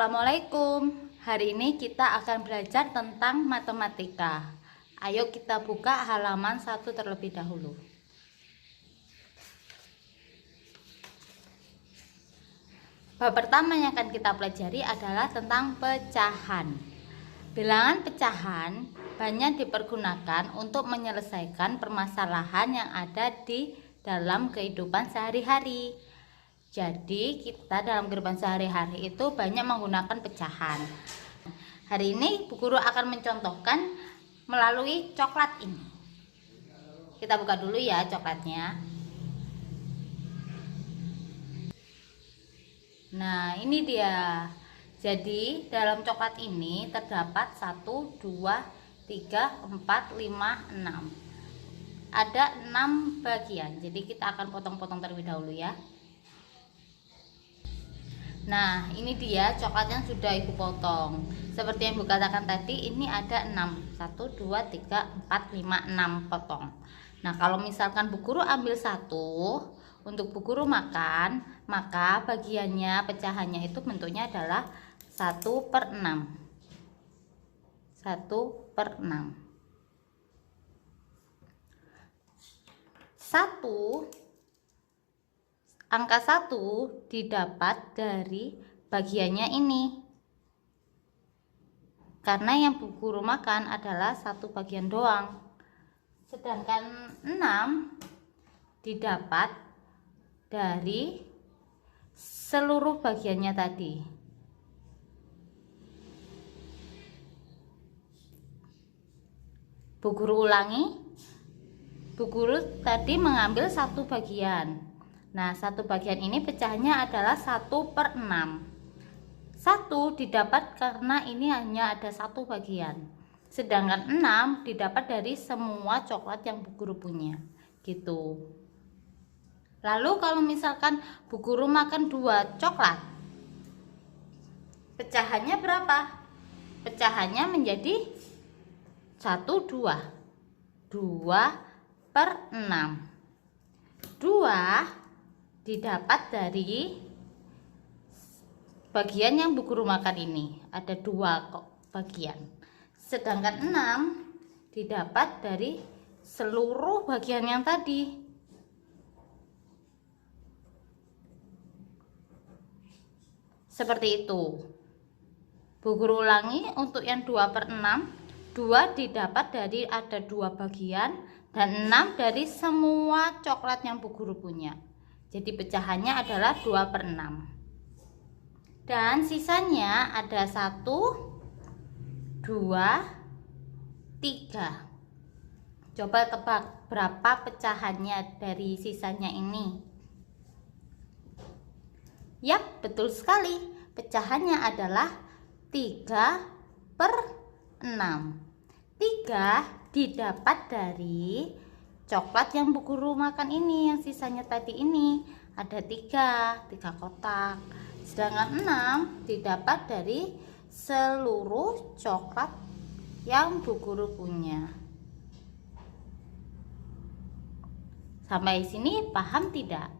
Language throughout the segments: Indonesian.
Assalamualaikum. Hari ini kita akan belajar tentang matematika. Ayo kita buka halaman 1 terlebih dahulu. Bab pertama yang akan kita pelajari adalah tentang pecahan. Bilangan pecahan banyak dipergunakan untuk menyelesaikan permasalahan yang ada di dalam kehidupan sehari-hari. Jadi kita dalam kehidupan sehari-hari itu banyak menggunakan pecahan. Hari ini Bu Guru akan mencontohkan melalui coklat ini. Kita buka dulu ya coklatnya. Nah, ini dia. Jadi dalam coklat ini terdapat 1, 2, 3, 4, 5, 6. Ada 6 bagian. Jadi kita akan potong-potong terlebih dahulu ya. Nah, ini dia coklat yang sudah Ibu potong. Seperti yang Ibu katakan tadi, ini ada 6. 1, 2, 3, 4, 5, 6 potong. Nah, kalau misalkan Bu Guru ambil 1 untuk Bu Guru makan, maka bagiannya, pecahannya itu bentuknya adalah 1/6. 1/6. 1 Angka 1 didapat dari bagiannya ini. Karena yang Bu Guru makan adalah 1 bagian doang. Sedangkan 6 didapat dari seluruh bagiannya tadi. Bu Guru ulangi. Bu Guru tadi mengambil 1 bagian. Nah, 1 bagian ini pecahannya adalah 1/6. 1 didapat karena ini hanya ada 1 bagian. Sedangkan 6 didapat dari semua coklat yang Bu Guru punya. Gitu. Lalu kalau misalkan Bu Guru makan 2 coklat, pecahannya berapa? Pecahannya menjadi 1, 2. 2/6. 2 didapat dari bagian yang Bu Guru makan ini. Ada 2 bagian. Sedangkan 6 didapat dari seluruh bagian yang tadi. Seperti itu. Bu Guru ulangi untuk yang 2/6. 2 didapat dari ada 2 bagian dan 6 dari semua coklat yang Bu Guru punya. Jadi pecahannya adalah 2/6. Dan sisanya ada 1, 2, 3. Coba tebak berapa pecahannya dari sisanya ini? Yap, betul sekali. Pecahannya adalah 3/6. 3 didapat dari coklat yang Bu Guru makan ini, yang sisanya tadi ini. Ada 3 kotak. Sedangkan 6 didapat dari seluruh coklat yang Bu Guru punya. Sampai sini paham tidak?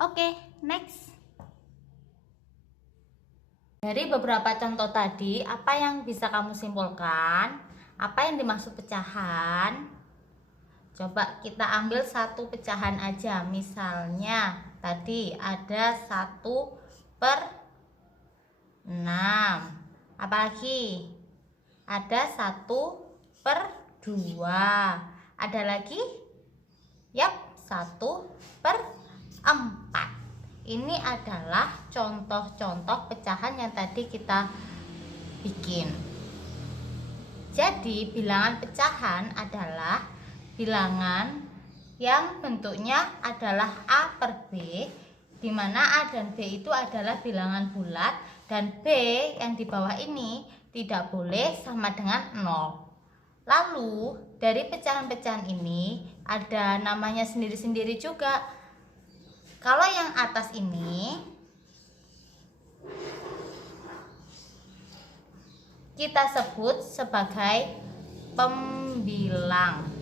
Oke, next. Dari beberapa contoh tadi, apa yang bisa kamu simpulkan? Apa yang dimaksud pecahan? Coba kita ambil 1 pecahan aja. Misalnya tadi ada 1/6. Apalagi? Ada 1/2. Ada lagi? Yap, 1/4. Ini adalah contoh-contoh pecahan yang tadi kita bikin. Jadi bilangan pecahan adalah bilangan yang bentuknya adalah A/B, di mana A dan B itu adalah bilangan bulat dan B yang di bawah ini tidak boleh sama dengan 0. Lalu dari pecahan-pecahan ini ada namanya sendiri-sendiri juga. Kalau yang atas ini kita sebut sebagai pembilang.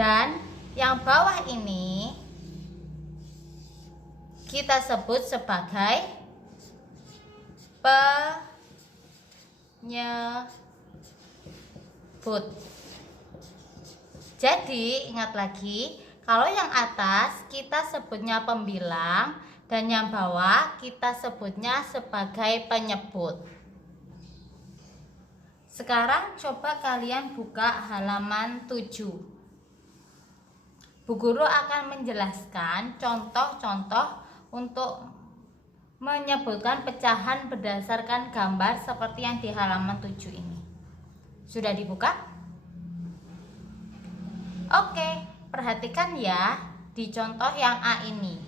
Dan yang bawah ini kita sebut sebagai penyebut. Jadi ingat lagi, kalau yang atas kita sebutnya pembilang dan yang bawah kita sebutnya sebagai penyebut. Sekarang coba kalian buka halaman 7. Bu Guru akan menjelaskan contoh-contoh untuk menyebutkan pecahan berdasarkan gambar seperti yang di halaman 7 ini. Sudah dibuka? Oke, perhatikan ya di contoh yang A ini.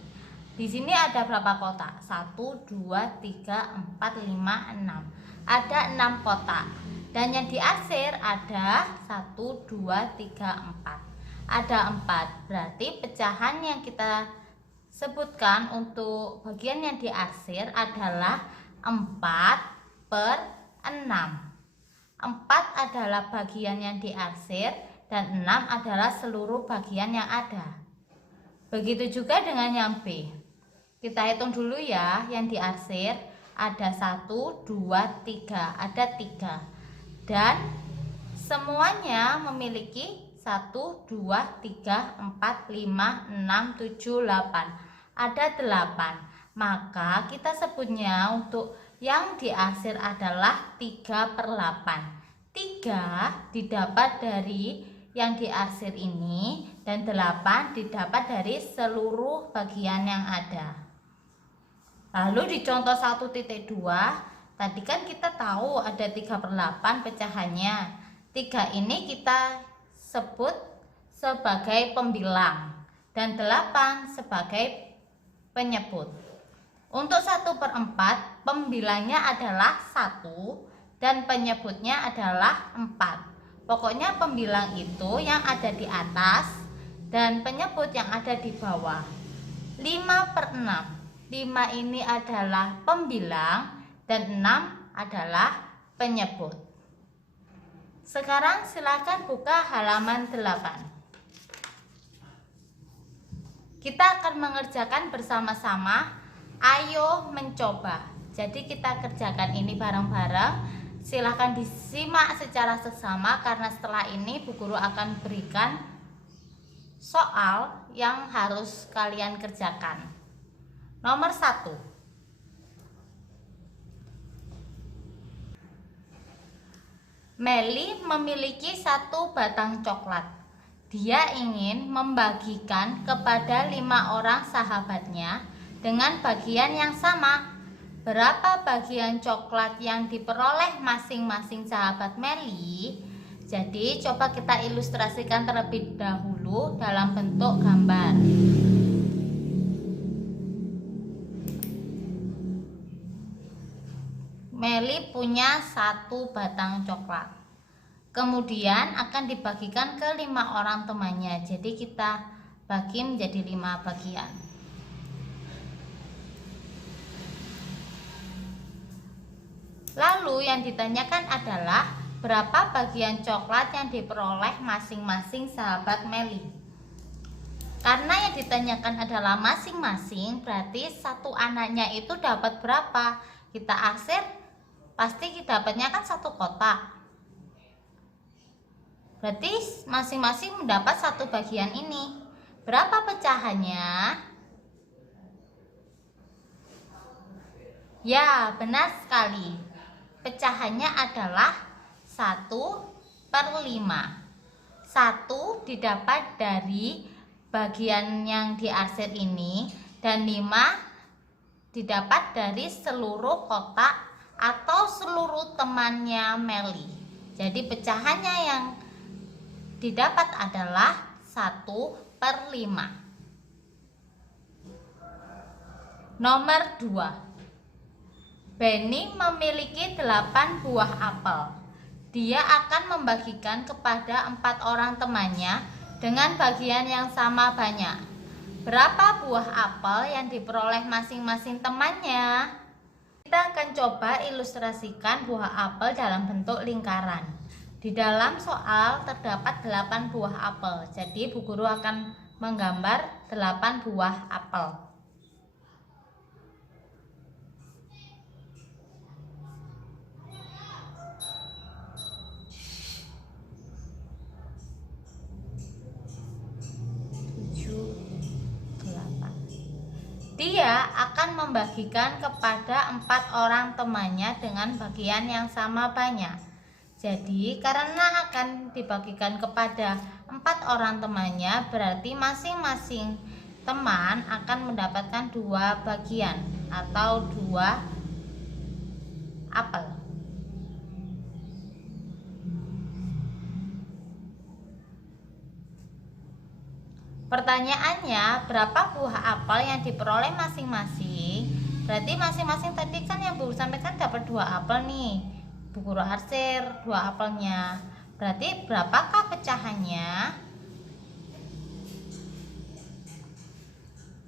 Di sini ada berapa kotak? 1, 2, 3, 4, 5, 6. Ada 6 kotak. Dan yang diarsir ada 1, 2, 3, 4. Ada 4, berarti pecahan yang kita sebutkan untuk bagian yang diarsir adalah 4/6. 4 adalah bagian yang diarsir dan 6 adalah seluruh bagian yang ada. Begitu juga dengan yang B. Kita hitung dulu ya, yang diarsir ada 1, 2, 3, ada 3. Dan semuanya memiliki 1, 2, 3, 4, 5, 6, 7, 8. Ada 8. Maka kita sebutnya untuk yang diarsir adalah 3/8. 3 didapat dari yang diarsir ini dan 8 didapat dari seluruh bagian yang ada. Lalu di contoh 1.2, tadi kan kita tahu ada 3/8 pecahannya. 3 ini kita sebut sebagai pembilang dan 8 sebagai penyebut. Untuk 1/4 pembilangnya adalah 1 dan penyebutnya adalah 4. Pokoknya pembilang itu yang ada di atas dan penyebut yang ada di bawah. 5/6. 5 ini adalah pembilang dan 6 adalah penyebut. Sekarang silakan buka halaman 8. Kita akan mengerjakan bersama-sama. Ayo mencoba. Jadi kita kerjakan ini bareng-bareng. Silakan disimak secara seksama karena setelah ini Bu Guru akan berikan soal yang harus kalian kerjakan. Nomor 1. Meli memiliki 1 batang coklat. Dia ingin membagikan kepada 5 orang sahabatnya dengan bagian yang sama. Berapa bagian coklat yang diperoleh masing-masing sahabat Meli? Jadi coba kita ilustrasikan terlebih dahulu dalam bentuk gambar. Meli punya 1 batang coklat. Kemudian akan dibagikan ke 5 orang temannya. Jadi kita bagi menjadi 5 bagian. Lalu yang ditanyakan adalah berapa bagian coklat yang diperoleh masing-masing sahabat Meli. Karena yang ditanyakan adalah masing-masing, berarti satu anaknya itu dapat berapa? Kita arsir, pasti dapatnya kan 1 kotak. Berarti masing-masing mendapat 1 bagian ini. Berapa pecahannya? Ya, benar sekali. Pecahannya adalah 1/5. 1 didapat dari bagian yang diarsir ini dan 5 didapat dari seluruh kotak atau seluruh temannya Meli. Jadi pecahannya yang didapat adalah 1/5. Nomor 2. Benny memiliki 8 buah apel. Dia akan membagikan kepada 4 orang temannya dengan bagian yang sama banyak. Berapa buah apel yang diperoleh masing-masing temannya? Kita akan coba ilustrasikan buah apel dalam bentuk lingkaran. Di dalam soal terdapat 8 buah apel. Jadi Bu Guru akan menggambar 8 buah apel. Dia akan membagikan kepada 4 orang temannya dengan bagian yang sama banyak. Jadi karena akan dibagikan kepada 4 orang temannya, berarti masing-masing teman akan mendapatkan 2 bagian atau 2 apel. Pertanyaannya, berapa buah apel yang diperoleh masing-masing? Berarti masing-masing tadi kan yang Bu Guru sampaikan dapat 2 apel nih. Bu Guru arsir 2 apelnya. Berarti berapakah pecahannya?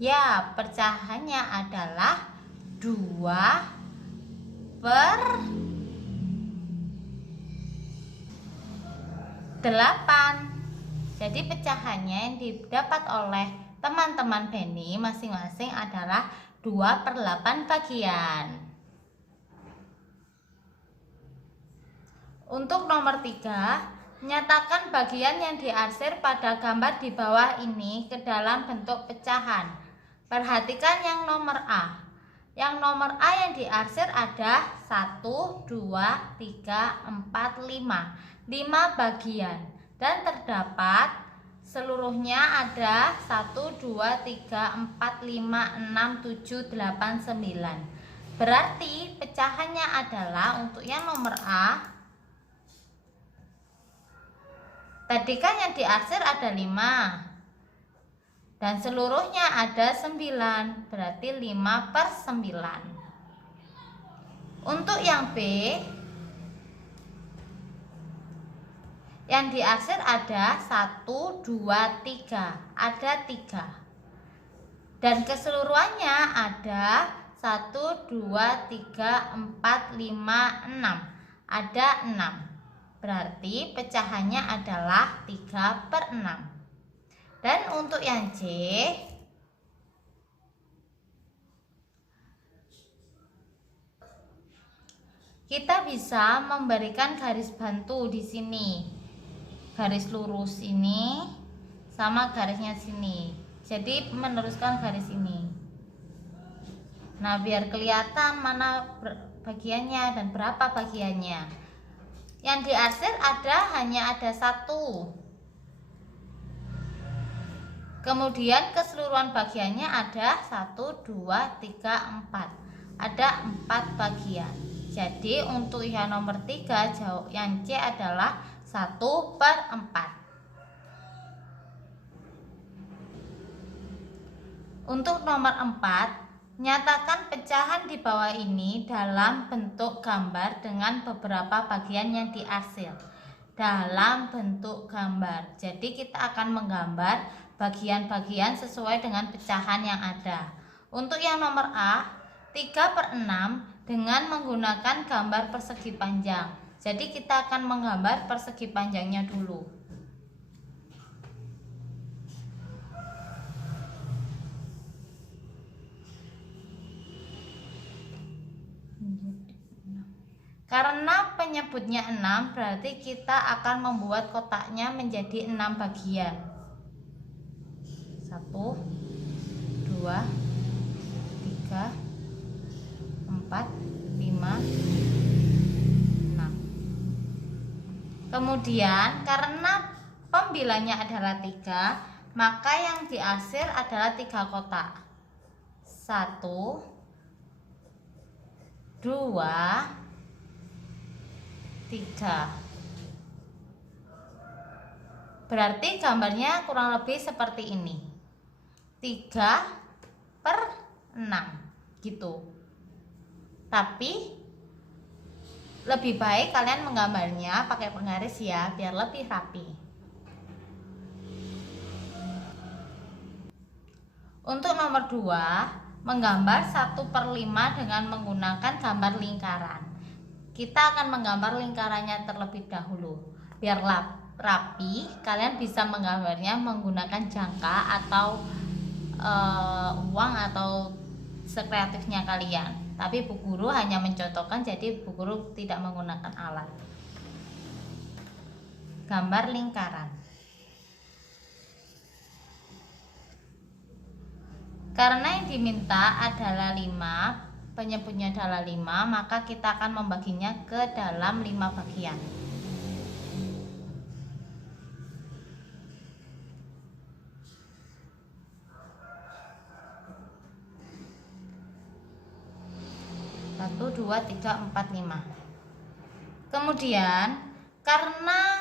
Ya, pecahannya adalah 2/8. Jadi pecahannya yang didapat oleh teman-teman Beni masing-masing adalah 2/8 bagian. Untuk nomor 3, nyatakan bagian yang diarsir pada gambar di bawah ini ke dalam bentuk pecahan. Perhatikan yang nomor A. Yang nomor A yang diarsir ada 1, 2, 3, 4, 5. 5 bagian. Dan terdapat seluruhnya ada 1, 2, 3, 4, 5, 6, 7, 8, 9. Berarti pecahannya adalah untuk yang nomor A. Tadi kan yang diarsir ada 5. Dan seluruhnya ada 9. Berarti 5/9. Untuk yang B, yang diarsir ada 1, 2, 3. Ada 3. Dan keseluruhannya ada 1, 2, 3, 4, 5, 6. Ada 6. Berarti pecahannya adalah 3/6. Dan untuk yang C, kita bisa memberikan garis bantu di sini. Garis lurus ini sama garisnya sini. Jadi meneruskan garis ini. Nah, biar kelihatan mana bagiannya dan berapa bagiannya. Yang diarsir hanya ada 1. Kemudian keseluruhan bagiannya ada 1, 2, 3, 4. Ada 4 bagian. Jadi untuk yang nomor 3, yang C adalah 1/4. Untuk nomor 4, nyatakan pecahan di bawah ini dalam bentuk gambar dengan beberapa bagian yang diarsir. Dalam bentuk gambar. Jadi kita akan menggambar bagian-bagian sesuai dengan pecahan yang ada. Untuk yang nomor A, 3/6 dengan menggunakan gambar persegi panjang. Jadi kita akan menggambar persegi panjangnya dulu. Karena penyebutnya 6, berarti kita akan membuat kotaknya menjadi 6 bagian. 1, 2, 3, 4, 5, 6. Kemudian karena pembilanya adalah 3, maka yang diarsir adalah 3 kotak. 1, 2, 3. Berarti gambarnya kurang lebih seperti ini. 3/6 gitu. Tapi lebih baik kalian menggambarnya pakai penggaris ya, biar lebih rapi. Untuk nomor 2, menggambar 1/5 dengan menggunakan gambar lingkaran. Kita akan menggambar lingkarannya terlebih dahulu. Biar rapi, kalian bisa menggambarnya menggunakan jangka atau uang atau sekreatifnya kalian. Tapi Bu Guru hanya mencontohkan, jadi Bu Guru tidak menggunakan alat. Gambar lingkaran. Karena yang diminta adalah 5, penyebutnya adalah 5, maka kita akan membaginya ke dalam 5 bagian. Satu, 2, 3, 4, 5. Kemudian karena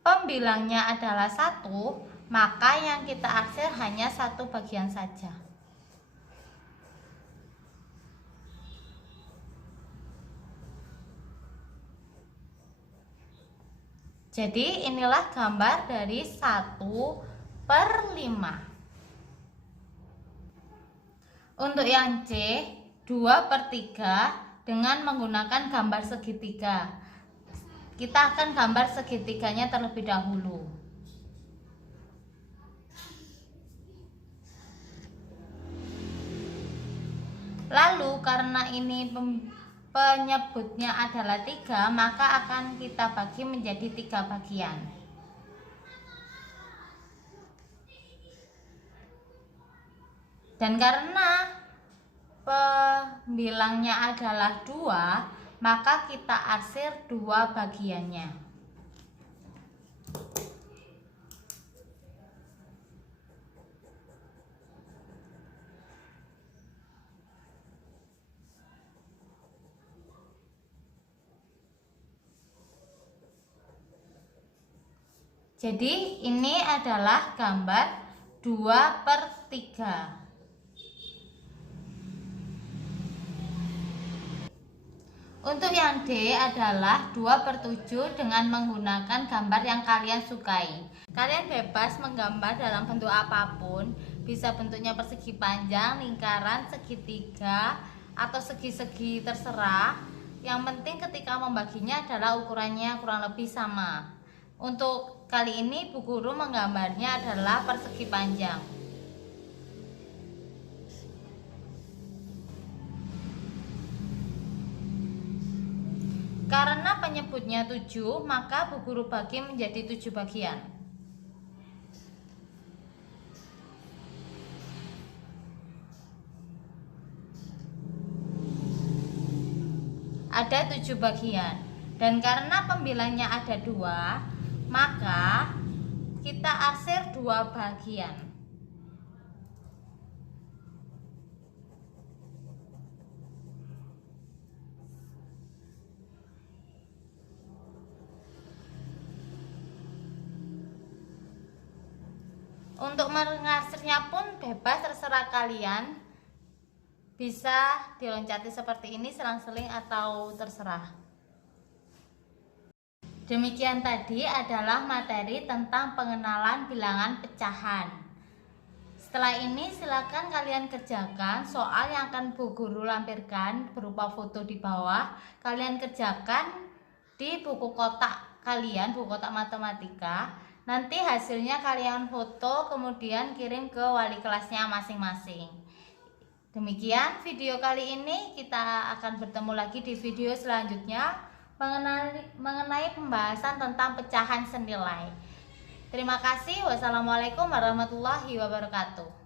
pembilangnya adalah 1, maka yang kita arsir hanya 1 bagian saja. Jadi inilah gambar dari 1/5. Untuk yang C, 2/3 dengan menggunakan gambar segitiga. Kita akan gambar segitiganya terlebih dahulu. Lalu karena ini penyebutnya adalah 3, maka akan kita bagi menjadi 3 bagian. Dan karena pembilangnya adalah 2, maka kita arsir 2 bagiannya. Jadi ini adalah gambar 2/3. Untuk yang D adalah 2/7 dengan menggunakan gambar yang kalian sukai. Kalian bebas menggambar dalam bentuk apapun, bisa bentuknya persegi panjang, lingkaran, segitiga, atau segi-segi, terserah. Yang penting ketika membaginya adalah ukurannya kurang lebih sama. Untuk kali ini Bu Guru menggambarnya adalah persegi panjang. Karena penyebutnya 7, maka Bu Guru bagi menjadi 7 bagian. Ada 7 bagian. Dan karena pembilangnya ada 2, maka kita arsir 2 bagian. Untuk mengarsirnya pun bebas, terserah kalian. Bisa diloncati seperti ini, selang-seling, atau terserah. Demikian tadi adalah materi tentang pengenalan bilangan pecahan. Setelah ini silakan kalian kerjakan soal yang akan Bu Guru lampirkan berupa foto di bawah. Kalian kerjakan di buku kotak kalian, buku kotak matematika. Nanti hasilnya kalian foto, kemudian kirim ke wali kelasnya masing-masing. Demikian video kali ini, kita akan bertemu lagi di video selanjutnya mengenai pembahasan tentang pecahan senilai. Terima kasih. Wassalamualaikum warahmatullahi wabarakatuh.